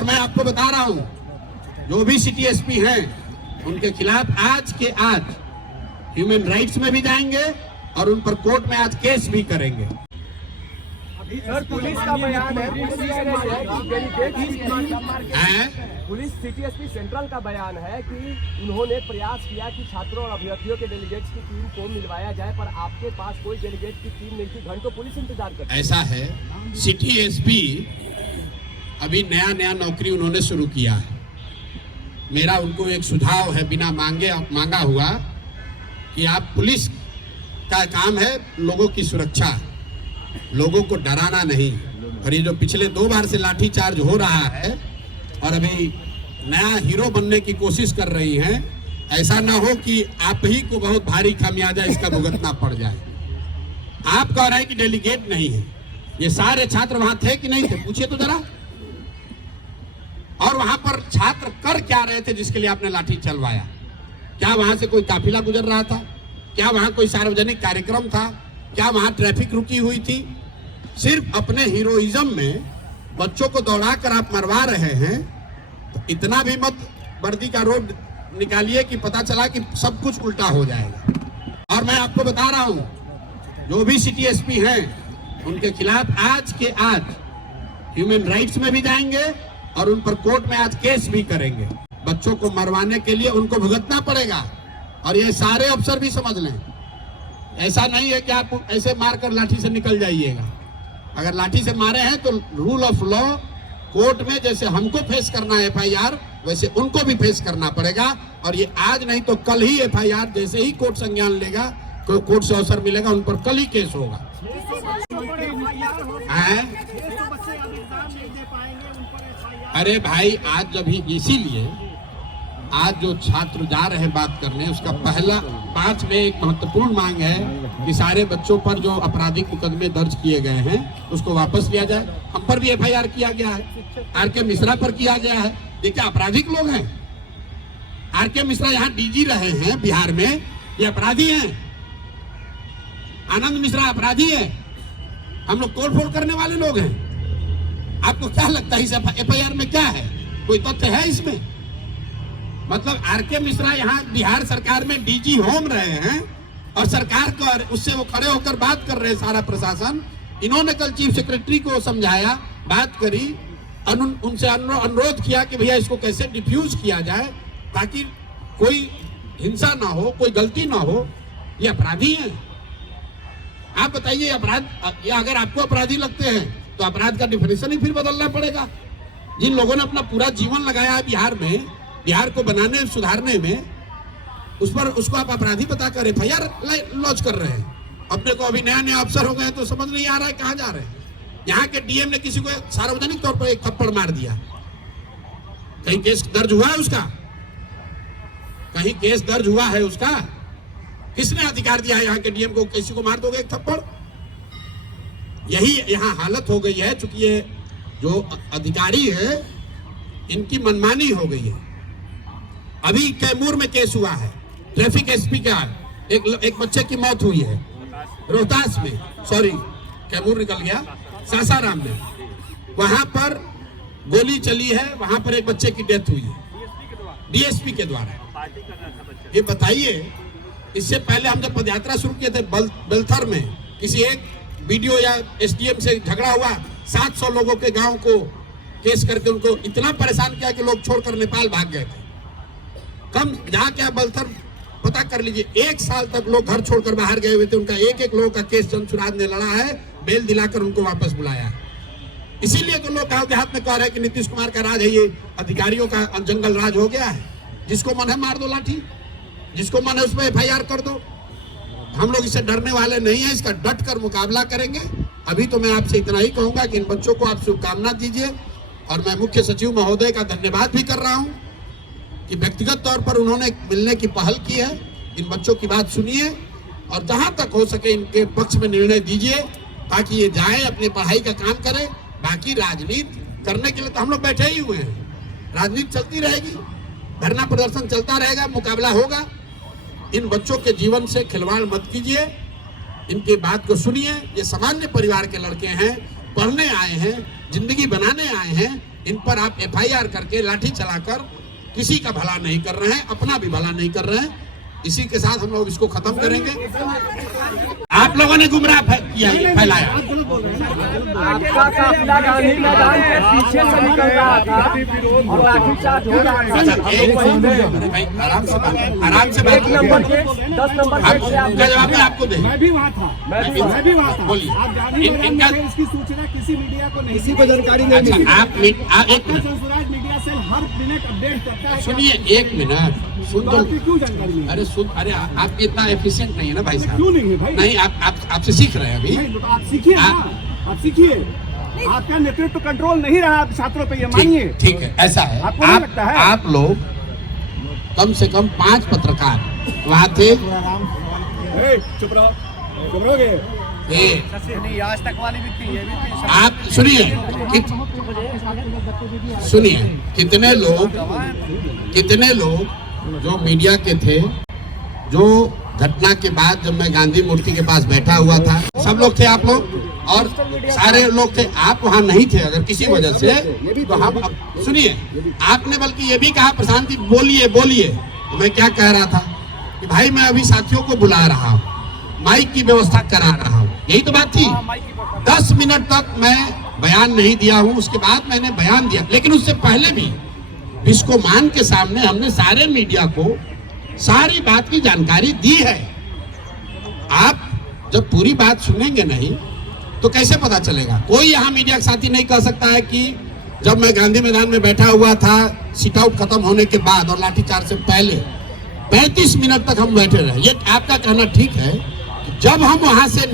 और मैं आपको बता रहा हूं, जो भी सिटी एसपी हैं उनके खिलाफ आज के आज ह्यूमन राइट्स में भी जाएंगे और उन पर कोर्ट में आज केस भी करेंगे। सर, पुलिस का बयान है, पुलिस सिटी एसपी सेंट्रल का बयान है कि उन्होंने प्रयास किया कि छात्रों और अभ्यर्थियों के डेलीगेट्स की टीम को मिलवाया जाए, पर आपके पास कोई डेलीगेट की टीम नहीं थी, घंटों पुलिस इंतजार करती है। ऐसा है, सिटी एसपी अभी नया नौकरी उन्होंने शुरू किया है। मेरा उनको एक सुझाव है बिना मांगा हुआ कि आप पुलिस का काम है लोगों की सुरक्षा, लोगों को डराना नहीं। और ये जो पिछले 2 बार से लाठीचार्ज हो रहा है और अभी नया हीरो बनने की कोशिश कर रही हैं, ऐसा ना हो कि आप ही को बहुत भारी खामियाजा इसका भुगतना पड़ जाए। आप कह रहे हैं कि डेलीगेट नहीं है, ये सारे छात्र वहां थे कि नहीं थे, पूछिए तो जरा। और वहां पर छात्र कर क्या रहे थे जिसके लिए आपने लाठी चलवाया? क्या वहां से कोई काफिला गुजर रहा था? क्या वहां कोई सार्वजनिक कार्यक्रम था? क्या वहां ट्रैफिक रुकी हुई थी? सिर्फ अपने हीरोइज्म में बच्चों को दौड़ाकर आप मरवा रहे हैं, तो इतना भी मत वर्दी का रोड निकालिए कि पता चला कि सब कुछ उल्टा हो जाएगा। और मैं आपको बता रहा हूं, जो भी सिटी एसपी हैं उनके खिलाफ आज के आज ह्यूमन राइट्स में भी जाएंगे और उन पर कोर्ट में आज केस भी करेंगे। बच्चों को मरवाने के लिए उनको भुगतना पड़ेगा। और ये सारे अफसर भी समझ लें, ऐसा नहीं है कि आप ऐसे मारकर लाठी से निकल जाइएगा। अगर लाठी से मारे हैं तो रूल ऑफ लॉ कोर्ट में जैसे हमको फेस करना है एफआईआर, वैसे उनको भी फेस करना पड़ेगा। और ये आज नहीं तो कल ही एफआईआर जैसे ही कोर्ट संज्ञान लेगा, तो कोर्ट से अवसर मिलेगा, उन पर कल ही केस होगा। अरे भाई, आज जब ही, इसीलिए आज जो छात्र जा रहे हैं बात करने, उसका पहला 5 में एक महत्वपूर्ण मांग है कि सारे बच्चों पर जो आपराधिक मुकदमे दर्ज किए गए हैं उसको वापस लिया जाए। हम पर भी एफआईआर किया गया है, आर.के. मिश्रा पर किया गया है। देखिए, आपराधिक लोग हैं। आर.के. मिश्रा यहाँ डीजी रहे हैं बिहार में, ये अपराधी हैं। आनंद मिश्रा अपराधी है। हम लोग तोड़फोड़ करने वाले लोग हैं। आपको क्या लगता है इस एफआईआर में क्या है? कोई तथ्य है इसमें? मतलब आर.के. मिश्रा यहाँ बिहार सरकार में डीजी होम रहे हैं और सरकार को उससे वो खड़े होकर बात कर रहे हैं, सारा प्रशासन। इन्होंने कल चीफ सेक्रेटरी को समझाया, बात करी, उनसे अनुरोध किया कि भैया इसको कैसे डिफ्यूज किया जाए ताकि कोई हिंसा ना हो, कोई गलती ना हो। ये अपराधी हैं। आप बताइए, अपराध, या अगर आपको अपराधी लगते हैं तो अपराध का डिफिनेशन ही फिर बदलना पड़ेगा। जिन लोगों ने अपना पूरा जीवन लगाया है बिहार में, बिहार को बनाने सुधारने में, उसको आप अपराधी बताकर एफआईआर लॉन्च कर रहे हैं। अपने को अभी नया अफसर हो गए तो समझ नहीं आ रहा है कहां जा रहे हैं। यहाँ के डीएम ने किसी को सार्वजनिक तौर पर एक थप्पड़ मार दिया, कहीं केस दर्ज हुआ है उसका? कहीं केस दर्ज हुआ है उसका? किसने अधिकार दिया है यहाँ के डीएम को किसी को मार दोगे एक थप्पड़? यही यहाँ हालत हो गई है। चूंकि ये जो अधिकारी है इनकी मनमानी हो गई है। अभी कैमूर में केस हुआ है, ट्रैफिक एसपी का एक बच्चे की मौत हुई है रोहतास में, सॉरी कैमूर निकल गया, सासाराम में। वहां पर गोली चली है, वहां पर एक बच्चे की डेथ हुई है डीएसपी के द्वारा। ये बताइए, इससे पहले हम जब पदयात्रा शुरू किए थे बेलथर में, किसी एक बीडीओ या एसडीएम से झगड़ा हुआ, 700 लोगों के गांव को केस करके उनको इतना परेशान किया कि लोग छोड़कर नेपाल भाग गए थे। कम जाके आप बेलथर पता कर लीजिए, 1 साल तक लोग घर छोड़कर बाहर गए हुए थे। उनका एक लोगों का केस चंद्रशुराज ने लड़ा है, बेल दिलाकर उनको वापस बुलाया है। इसीलिए तो लोग गांव देहात में कह रहे हैं कि नीतीश कुमार का राज है, ये अधिकारियों का जंगल राज हो गया है। जिसको मन है मार दो लाठी, जिसको मन है उसमें एफआईआर कर दो। हम लोग इससे डरने वाले नहीं है, इसका डट कर मुकाबला करेंगे। अभी तो मैं आपसे इतना ही कहूंगा कि इन बच्चों को आप शुभकामना दीजिए। और मैं मुख्य सचिव महोदय का धन्यवाद भी कर रहा हूं कि व्यक्तिगत तौर पर उन्होंने मिलने की पहल की है। इन बच्चों की बात सुनिए और जहां तक हो सके इनके पक्ष में निर्णय दीजिए, ताकि ये जाए अपनी पढ़ाई का काम करे। बाकी राजनीति करने के लिए तो हम लोग बैठे ही हुए हैं, राजनीति चलती रहेगी, धरना प्रदर्शन चलता रहेगा, मुकाबला होगा। इन बच्चों के जीवन से खिलवाड़ मत कीजिए, इनकी बात को सुनिए। ये सामान्य परिवार के लड़के हैं, पढ़ने आए हैं, जिंदगी बनाने आए हैं। इन पर आप FIR करके लाठी चलाकर किसी का भला नहीं कर रहे हैं, अपना भी भला नहीं कर रहे हैं। इसी के साथ हम लोग इसको खत्म करेंगे। आप लोगों ने गुमराह किया, फैलाया। आपका काफिला गांधी मैदान के पीछे से निकल रहा था और लाठीचार्ज हो रहा था। भाई आराम से बात, आराम से बात। 1 नंबर के 10 नंबर गेट से आप जवाब मैं आपको दे। मैं भी वहाँ था, मैं भी वहाँ था। बोलिए। आप गांधी मैदान में थे, इसकी सूचना किसी मीडिया को नहीं, किसी को जानकारी नहीं अच्छा, मिली। आप एक मिनट स्वराज मीडिया सेल हर मिनट अपडेट करता है। सुनिए, 1 मिनट सुन दो। क्यों जानकारी नहीं? अरे सुन, अरे आप इतना एफिशिएंट नहीं है ना भाई साहब। क्यों नहीं है भाई? नहीं, आपसे सीख रहे हैं अभी। नहीं, तो आप सीखिए ना, आप सीखिए। आपका नेतृत्व कंट्रोल नहीं रहा छात्रों पे, ये मानिए। ठीक है, ऐसा है। आपको नहीं लगता है? आप लोग कम से कम 5 पत्रकार वहाँ थे। चुप रहोगे। आज तक वाली भी थी, ये भी थी। आप सुनिए, कितने लोग जो मीडिया के थे, जो घटना के बाद जब मैं गांधी मूर्ति के पास बैठा हुआ था, सब लोग थे, आप लोग और सारे लोग थे। आप वहाँ नहीं थे अगर किसी वजह से, तो हम सुनिए, आपने बल्कि ये भी कहा प्रशांत जी बोलिए। तो मैं क्या कह रहा था कि भाई मैं अभी साथियों को बुला रहा हूँ, माइक की व्यवस्था करा रहा हूँ, यही तो बात थी। 10 मिनट तक मैं बयान नहीं दिया हूँ, उसके बाद मैंने बयान दिया। लेकिन उससे पहले भी बिस्कोमान के सामने हमने सारे मीडिया को सारी बात की जानकारी दी है। आप जब पूरी बात सुनेंगे नहीं तो कैसे पता चलेगा? कोई यहाँ मीडिया का साथी नहीं कह सकता है कि जब मैं गांधी मैदान में बैठा हुआ था, सिट आउट खत्म होने के बाद और लाठीचार्ज से पहले 35 मिनट तक हम बैठे रहे। ये आपका कहना ठीक है कि जब हम वहां से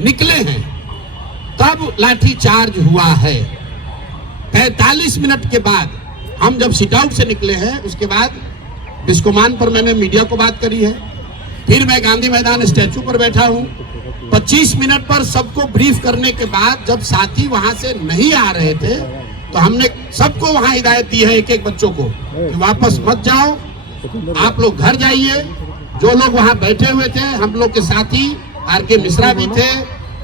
निकले हैं तब लाठीचार्ज हुआ है। 45 मिनट के बाद हम जब सिट आउट से निकले हैं, उसके बाद बिस्कोमान पर मैंने मीडिया को बात करी है, फिर मैं गांधी मैदान स्टैचू पर बैठा हूं। 25 मिनट पर सबको ब्रीफ करने के बाद जब साथी वहां से नहीं आ रहे थे तो हमने सबको वहां हिदायत दी है, एक बच्चों को, कि वापस मत जाओ, आप लोग घर जाइए। जो लोग वहां बैठे हुए थे, हम लोग के साथी RK मिश्रा भी थे,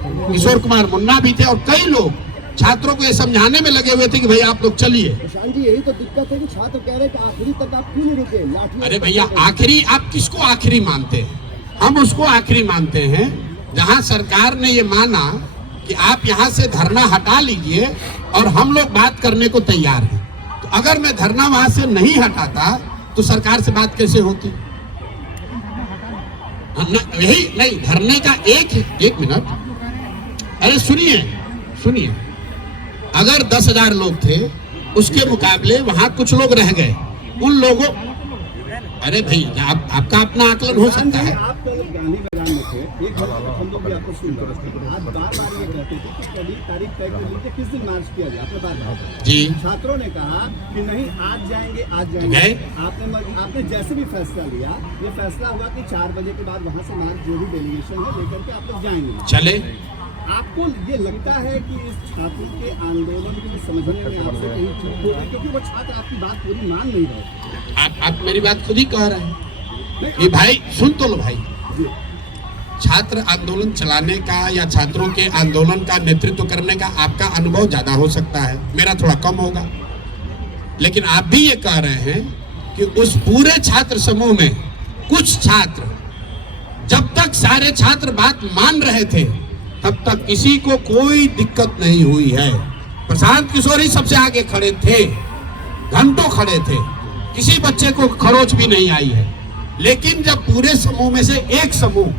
किशोर कुमार मुन्ना भी थे, और कई लोग छात्रों को ये समझाने में लगे हुए थे कि भाई आप लोग चलिए। प्रशांत जी, यही तो दिक्कत है कि छात्र कह रहे हैं कि आखिरी तक आप क्यों नहीं रुके? लाठी अरे भैया, आखिरी आप किसको आखिरी मानते हैं? हम उसको आखिरी मानते हैं जहां सरकार ने ये माना कि आप यहां से धरना हटा लीजिए और हम लोग बात करने को तैयार हैं। तो अगर मैं धरना वहां से नहीं हटाता तो सरकार से बात कैसे होती? यही नहीं, धरने का एक मिनट, अरे सुनिए, अगर 10,000 लोग थे, उसके मुकाबले वहां कुछ लोग रह गए, उन लोगों, अरे भाई आपका अपना आकलन हो सकता है। आप कल गांधी मैदान में थे, एक हम लोग भी आपको सुन रहे थे, आप बार-बार ये कहते थे कि कभी तारीख तय कर लीजिए, किस दिन मार्च किया जाए, आपने बार-बार जी, छात्रों ने कहा कि नहीं आज जाएंगे। आपने जैसे भी फैसला लिया, ये फैसला हुआ कि 4 बजे के बाद वहाँ से मार्च जो भी डेलीगेशन है लेकर के आप लोग जाएंगे। चले। आपको ये लगता है कि इस छात्र के आंदोलन को समझने में आपसे कहीं चूक होगी, क्योंकि वो छात्र आपकी बात पूरी मान नहीं रहे? आप मेरी बात खुद ही कह रहे हैं कि भाई सुन तो लो भाई, छात्र आंदोलन चलाने का या छात्रों के आंदोलन का नेतृत्व करने का आपका अनुभव ज्यादा हो सकता है, मेरा थोड़ा कम होगा। लेकिन आप भी ये कह रहे हैं कि उस पूरे छात्र समूह में कुछ छात्र, जब तक सारे छात्र बात मान रहे थे तब तक किसी को कोई दिक्कत नहीं हुई है। प्रशांत किशोर ही सबसे आगे खड़े थे, घंटों खड़े थे, किसी बच्चे को खरोच भी नहीं आई है। लेकिन जब पूरे समूह में से एक समूह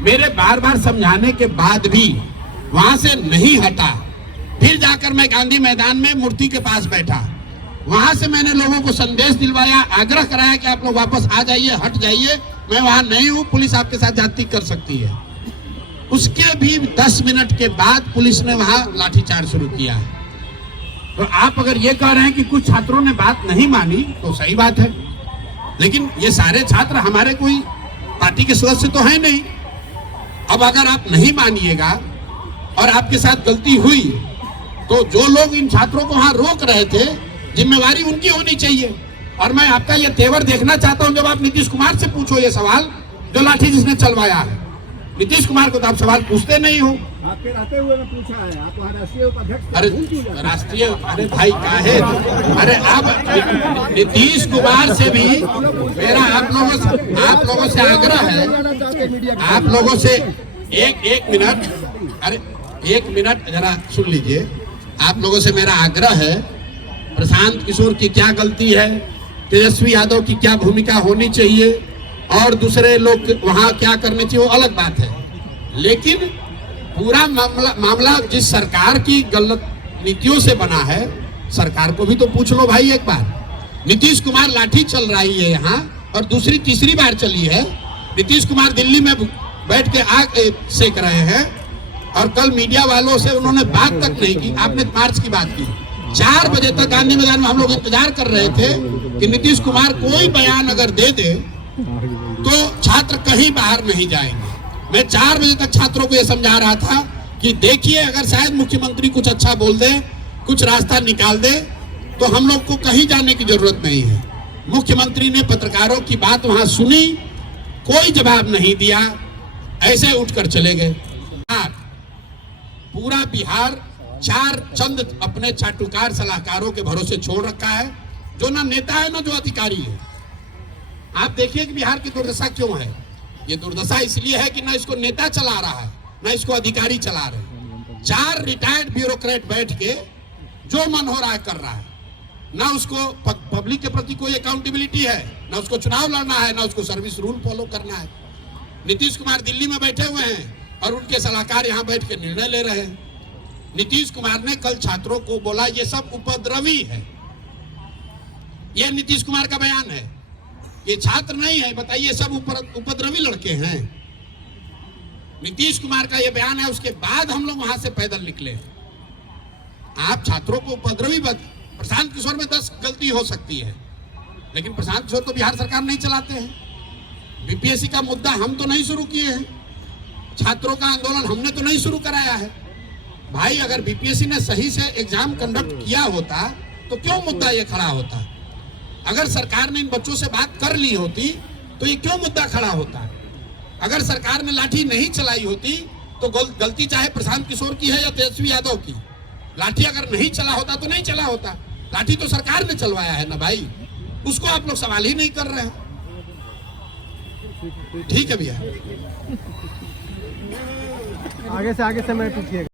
मेरे बार बार समझाने के बाद भी वहां से नहीं हटा, फिर जाकर मैं गांधी मैदान में मूर्ति के पास बैठा, वहां से मैंने लोगों को संदेश दिलवाया, आग्रह कराया कि आप लोग वापस आ जाइए, हट जाइए, मैं वहां नहीं हूं, पुलिस आपके साथ ज्यादती कर सकती है। उसके भी 10 मिनट के बाद पुलिस ने वहां लाठीचार्ज शुरू किया है। तो आप अगर ये कह रहे हैं कि कुछ छात्रों ने बात नहीं मानी तो सही बात है, लेकिन ये सारे छात्र हमारे कोई पार्टी के सदस्य तो है नहीं। अब अगर आप नहीं मानिएगा और आपके साथ गलती हुई तो जो लोग इन छात्रों को वहां रोक रहे थे, जिम्मेवारी उनकी होनी चाहिए। और मैं आपका ये तेवर देखना चाहता हूं, जब आप नीतीश कुमार से पूछो ये सवाल, जो लाठी जिसने चलवाया है, नीतीश कुमार को तो आप सवाल पूछते नहीं हो। आपके रहते हुए मैं पूछा है, आप वहाँ राष्ट्रीय उपाध्यक्ष थे, अरे भूल क्यों जाते हैं? राष्ट्रीय, अरे भाई काहे, अरे आप नीतीश कुमार से भी मेरा आप लोगों से आग्रह है, आप लोगों से एक मिनट, अरे एक मिनट जरा सुन लीजिए। आप लोगों से मेरा आग्रह है, प्रशांत किशोर की क्या गलती है, तेजस्वी यादव की क्या भूमिका होनी चाहिए और दूसरे लोग वहां क्या करने चाहिए, वो अलग बात है। लेकिन पूरा मामला जिस सरकार की गलत नीतियों से बना है, सरकार को भी तो पूछ लो भाई एक बार। नीतीश कुमार लाठी चल रही है यहाँ और दूसरी तीसरी बार चली है। नीतीश कुमार दिल्ली में बैठ के आग सेक रहे हैं और कल मीडिया वालों से उन्होंने बात तक नहीं की। आपने मार्च की बात की, 4 बजे तक गांधी मैदान में हम लोग इंतजार कर रहे थे कि नीतीश कुमार कोई बयान अगर दे दे तो छात्र कहीं बाहर नहीं जाएंगे। मैं 4 बजे तक छात्रों को यह समझा रहा था कि देखिए, अगर शायद मुख्यमंत्री कुछ अच्छा बोल दे, कुछ रास्ता निकाल दे, तो हम लोग को कहीं जाने की जरूरत नहीं है। मुख्यमंत्री ने पत्रकारों की बात वहां सुनी, कोई जवाब नहीं दिया, ऐसे उठकर चले गए। पूरा बिहार 4 चंद अपने चाटुकार सलाहकारों के भरोसे छोड़ रखा है, जो ना नेता है ना जो अधिकारी है। आप देखिए कि बिहार की दुर्दशा क्यों है। ये दुर्दशा इसलिए है कि ना इसको नेता चला रहा है, ना इसको अधिकारी चला रहे हैं। 4 रिटायर्ड ब्यूरोक्रेट बैठ के जो मन हो रहा है कर रहा है। ना उसको पब्लिक के प्रति कोई अकाउंटेबिलिटी है, ना उसको चुनाव लड़ना है, ना उसको सर्विस रूल फॉलो करना है। नीतीश कुमार दिल्ली में बैठे हुए हैं और उनके सलाहकार यहाँ बैठ के निर्णय ले रहे हैं। नीतीश कुमार ने कल छात्रों को बोला ये सब उपद्रवी है। यह नीतीश कुमार का बयान है, ये छात्र नहीं है। बताइए, सब उपद्रवी लड़के हैं। नीतीश कुमार का यह बयान है, उसके बाद हम लोग वहां से पैदल निकले। आप छात्रों को उपद्रवी प्रशांत किशोर में 10 गलती हो सकती है, लेकिन प्रशांत किशोर तो बिहार सरकार नहीं चलाते हैं। बीपीएससी का मुद्दा हम तो नहीं शुरू किए हैं, छात्रों का आंदोलन हमने तो नहीं शुरू कराया है। भाई, अगर बीपीएससी ने सही से एग्जाम कंडक्ट किया होता तो क्यों मुद्दा ये खड़ा होता? अगर सरकार ने इन बच्चों से बात कर ली होती तो ये क्यों मुद्दा खड़ा होता? अगर सरकार ने लाठी नहीं चलाई होती तो गलती चाहे प्रशांत किशोर की है या तेजस्वी यादव की। लाठी अगर नहीं चला होता तो नहीं चला होता, लाठी तो सरकार ने चलवाया है ना भाई, उसको आप लोग सवाल ही नहीं कर रहे हैं। ठीक है भैया, आगे से मैं पूछिएगा।